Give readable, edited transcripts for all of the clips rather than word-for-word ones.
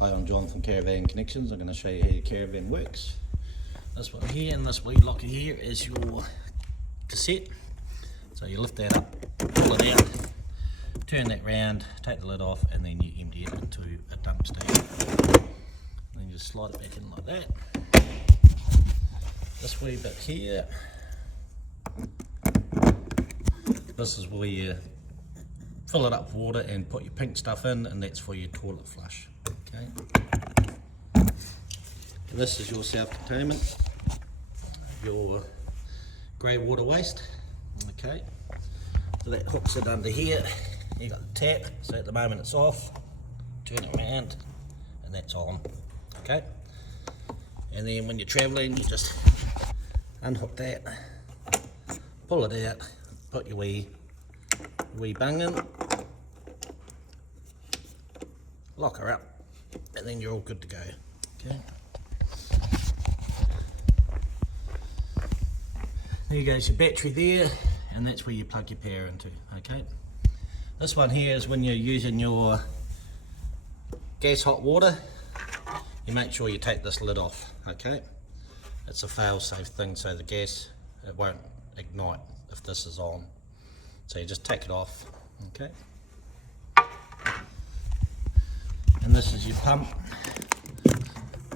Hi, I'm John from Caravan Connections. I'm going to show you how your caravan works. This one here and this wee locker here is your cassette. So you lift that up, pull it out, turn that round, take the lid off, and then you empty it into a dump stand. Then you just slide it back in like that. This wee bit here, this is where you fill it up with water and put your pink stuff in, and that's for your toilet flush. Okay. This is your self-containment, your grey water waste. Okay. So that hooks it under here. You got the tap. So at the moment it's off. Turn it around, and that's on. Okay. And then when you're travelling, you just unhook that, pull it out, put your wee bung in, lock her up, and then you're all good to go. Okay. There goes your battery there, and that's where you plug your power into. Okay. This one here is when you're using your gas hot water, you make sure you take this lid off. Okay. It's a fail-safe thing, so the gas, it won't ignite if this is on. So you just take it off. Okay. And this is your pump.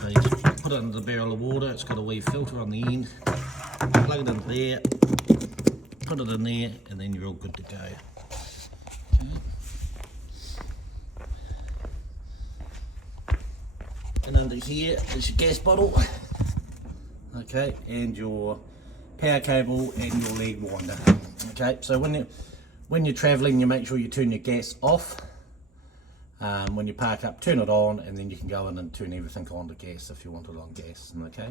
So you just put it into the barrel of water. It's got a wee filter on the end. Plug it in there, put it in there, and then you're all good to go. Okay. And under here is your gas bottle. Okay, and your power cable and your lead winder. Okay, so when you're travelling, you make sure you turn your gas off. When you park up, turn it on, and then you can go in and turn everything on to gas if you want it on gas. Okay.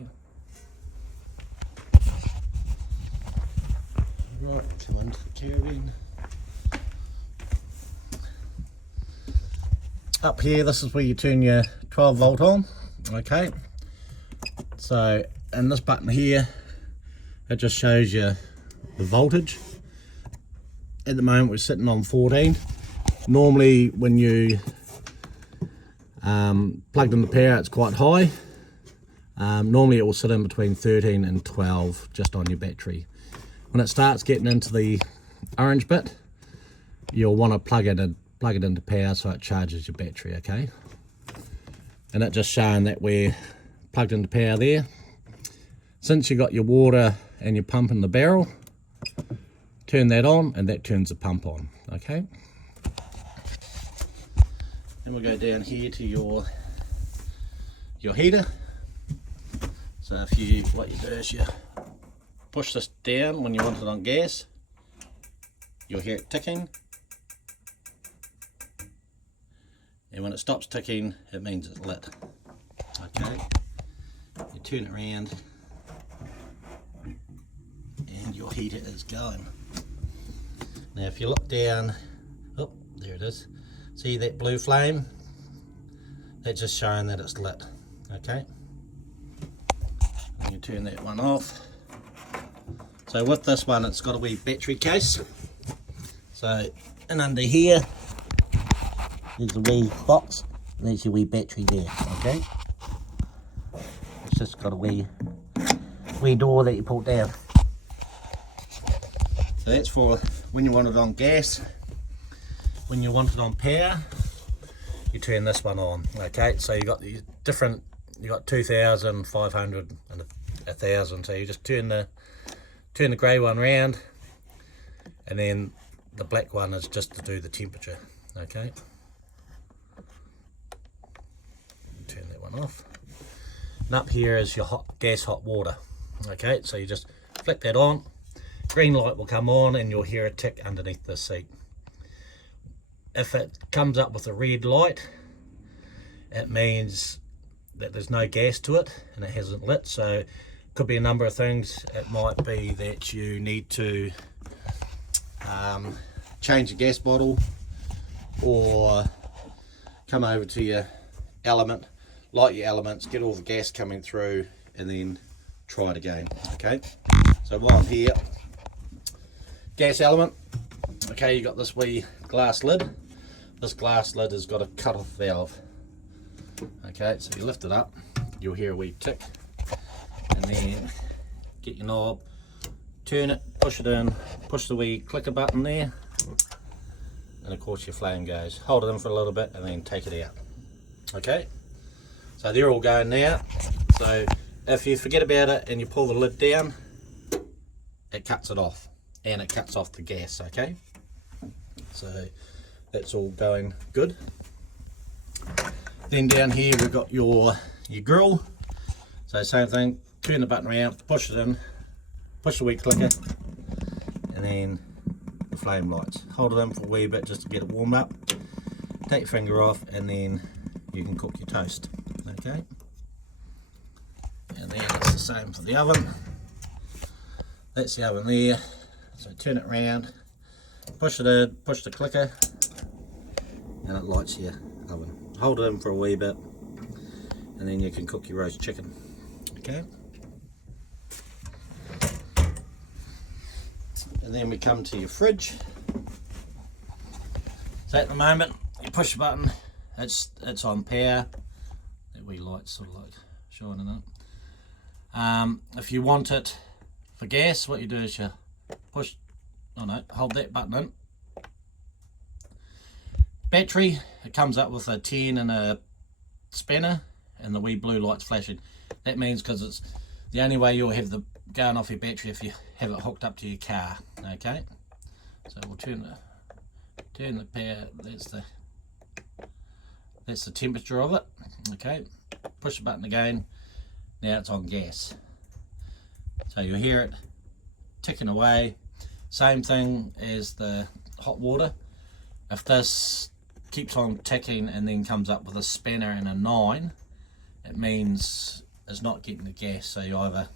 Right, come into the caravan. Up here, this is where you turn your 12 volt on. Okay. So, and this button here, it just shows you the voltage. At the moment we're sitting on 14. Normally when you plugged in the power, it's quite high. Normally it will sit in between 13 and 12 just on your battery. When it starts getting into the orange bit, you'll want to plug it into power so it charges your battery. Okay, and it's just showing that we're plugged into power there. Since you got your water and your pump in the barrel, turn that on, and that turns the pump on. Okay. And we'll go down here to your heater. So what you do is you push this down when you want it on gas. You'll hear it ticking. And when it stops ticking, it means it's lit. Okay. You turn it around, and your heater is going. Now if you look down, oh, there it is. See that blue flame? That's just showing that it's lit. Okay. And you turn that one off. So with this one, it's got a wee battery case. So, and under here, there's a wee box, and there's your wee battery there. Okay. It's just got a wee door that you pull down. So that's for when you want it on gas. When you want it on power, you turn this one on. Okay, so you got these different. You got 2,000, 500, and 1,000. So you just turn the grey one round, and then the black one is just to do the temperature. Okay. Turn that one off. And up here is your hot water. Okay, so you just flick that on. Green light will come on, and you'll hear a tick underneath the seat. If it comes up with a red light, it means that there's no gas to it and it hasn't lit. So it could be a number of things. It might be that you need to change your gas bottle, or come over to your element, light your elements, get all the gas coming through, and then try it again. Okay, so while I'm here, gas element. Okay, you got this wee glass lid. This glass lid has got a cut-off valve. Okay, so you lift it up, you'll hear a wee tick, and then get your knob, turn it, push it in, push the wee clicker button there, and of course your flame goes. Hold it in for a little bit and then take it out. Okay, so they're all going now. So if you forget about it and you pull the lid down, it cuts it off, and it cuts off the gas. Okay, so that's all going good. Then down here we've got your grill. So same thing, turn the button around, push it in, push the wee clicker, and then the flame lights. Hold it in for a wee bit just to get it warmed up. Take your finger off, and then you can cook your toast. Okay, and then it's the same for the oven. That's the oven there. So turn it around, push it in, push the clicker, and it lights your oven. Hold it in for a wee bit, and then you can cook your roast chicken. Okay, and then we come to your fridge. So at the moment you push the button, it's on power. That wee light's sort of like shining in. If you want it for gas, what you do is you push, hold that button in. Battery, it comes up with a 10 and a spanner, and the wee blue light's flashing. That means because it's the only way you'll have the going off your battery if you have it hooked up to your car. Okay, so we'll turn the power. That's the temperature of it. Okay, push the button again. Now it's on gas. So you'll hear it ticking away. Same thing as the hot water. If this keeps on ticking and then comes up with a spanner and a 9, it means it's not getting the gas. So you either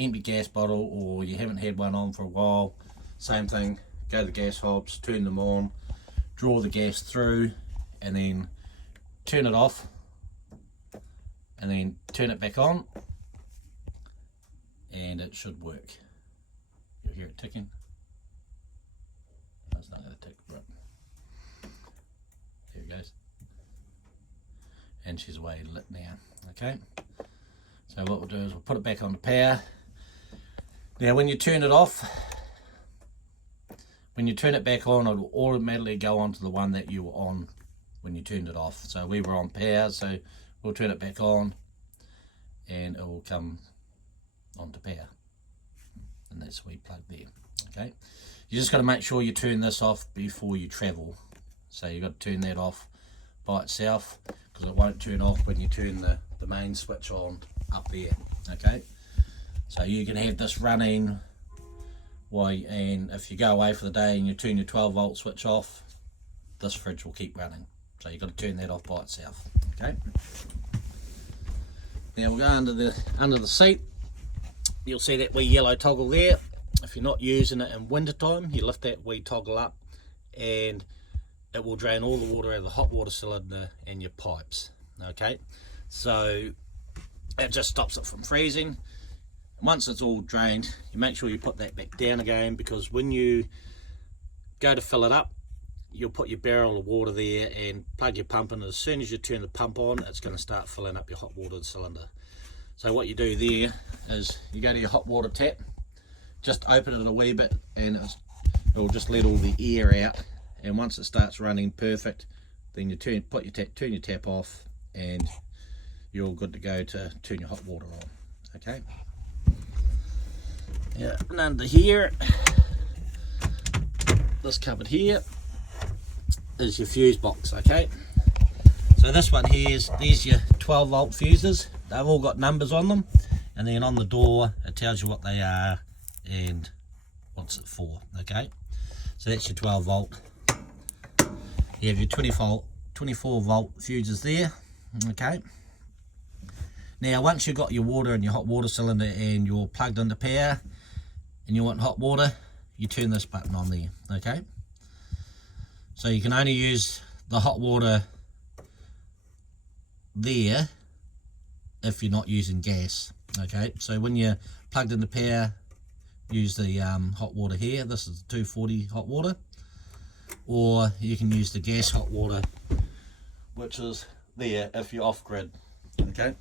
empty gas bottle or you haven't had one on for a while. Same thing, go to the gas hobs, turn them on, draw the gas through, and then turn it off, and then turn it back on, and it should work. You'll hear it ticking. No, it's not going to tick, right. There it goes. And she's away lit now. Okay, so what we'll do is we'll put it back on the power. Now when you turn it off, when you turn it back on, it'll automatically go on to the one that you were on when you turned it off. So we were on power, so we'll turn it back on and it will come onto power, and that's the wee plug there. Okay, you just got to make sure you turn this off before you travel. So you've got to turn that off by itself, because it won't turn off when you turn the main switch on up there. Okay, so you can have this running and if you go away for the day and you turn your 12-volt switch off, this fridge will keep running. So you've got to turn that off by itself. Okay, now we'll go under the seat. You'll see that wee yellow toggle there. If you're not using it in winter time, you lift that wee toggle up and it will drain all the water out of the hot water cylinder and your pipes. Okay, so it just stops it from freezing. Once it's all drained, you make sure you put that back down again, because when you go to fill it up, you'll put your barrel of water there and plug your pump in. As soon as you turn the pump on, it's going to start filling up your hot water cylinder. So what you do there is you go to your hot water tap, just open it a wee bit, and it'll just let all the air out. And once it starts running perfect, then you turn your tap off, and you're all good to go to turn your hot water on. Okay. Yeah, and under here, this cupboard here is your fuse box. Okay, so this one here's these your 12-volt fuses. They've all got numbers on them, and then on the door it tells you what they are and what's it for. Okay, so that's your 12-volt. You have your 24-volt fuses there. Okay, now once you've got your water in your hot water cylinder and you're plugged into power and you want hot water, you turn this button on there. Okay, so you can only use the hot water there if you're not using gas. Okay, so when you're plugged into power, use the hot water here. This is the 240 hot water, or you can use the gas hot water, which is there if you're off grid. Okay.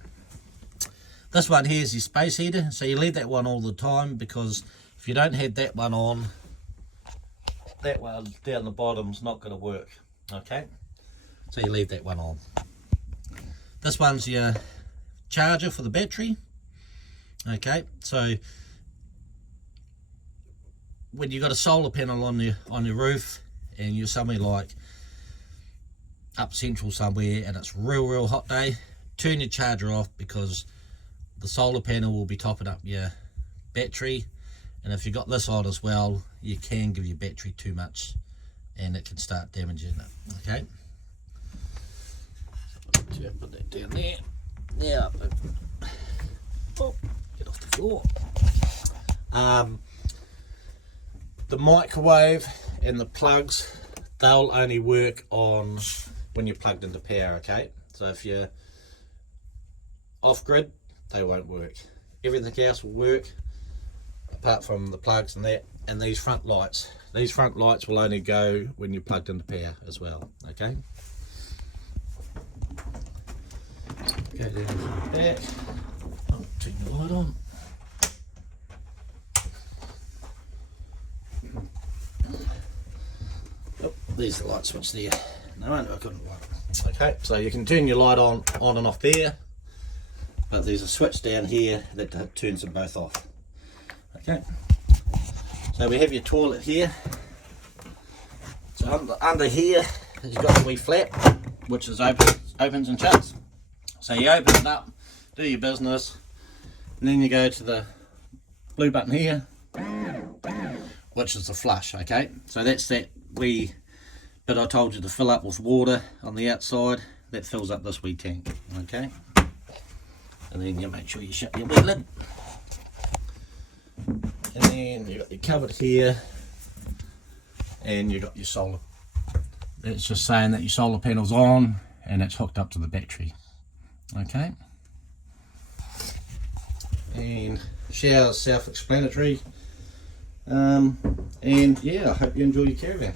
This one here is your space heater, so you leave that one all the time, because if you don't have that one on, that one down the bottom's not going to work. Okay, so you leave that one on. This one's your charger for the battery. Okay, so when you've got a solar panel on your roof and you're somewhere like up central somewhere and it's real hot day, turn your charger off, because the solar panel will be topping up your battery, and if you've got this on as well, you can give your battery too much and it can start damaging it. Okay, so put that down there. Now, oh, get off the floor. The microwave and the plugs, they'll only work on when you're plugged into power. Okay, so if you're off grid, they won't work. Everything else will work apart from the plugs and that, and these front lights. These front lights will only go when you're plugged into power as well. Okay, go down to the back. Oh, turn the light on. Oh, there's the light switch there. No wonder I couldn't work. Okay, so you can turn your light on and off there, but there's a switch down here that turns them both off. Okay, so we have your toilet here. So under here, you've got the wee flap, which is opens and shuts. So you open it up, do your business, and then you go to the blue button here, which is the flush. Okay, so that's that wee bit I told you to fill up with water on the outside. That fills up this wee tank. Okay, and then you make sure you shut your wet lid, and then you got your cupboard here, and you got your solar. It's just saying that your solar panel's on and it's hooked up to the battery. Okay, and shower's self-explanatory. And yeah, I hope you enjoy your caravan.